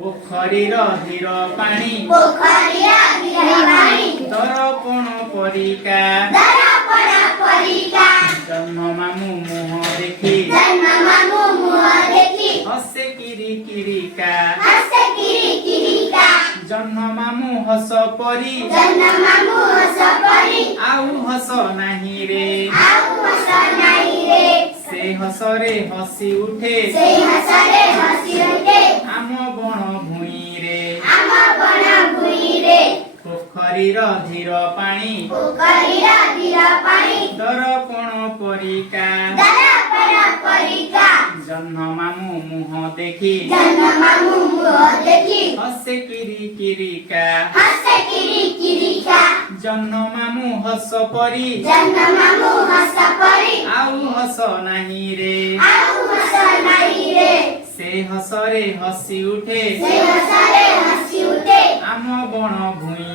पोखरीर धीर पानी दर्पण परिका जन्म मामु मुह देखी हसे किरी किरिका जन्म मामु हस परी आउ हस नाही रे से हसरे हसी उठे आम बण भुई रे पोखरीर धीर पानी दर्पण परिका जन्म मामु मुह देखी हसे किरी किरिका जन्म मामु हस परी आउ हस नाही रे से हसरे हसी उठे आम बण भुई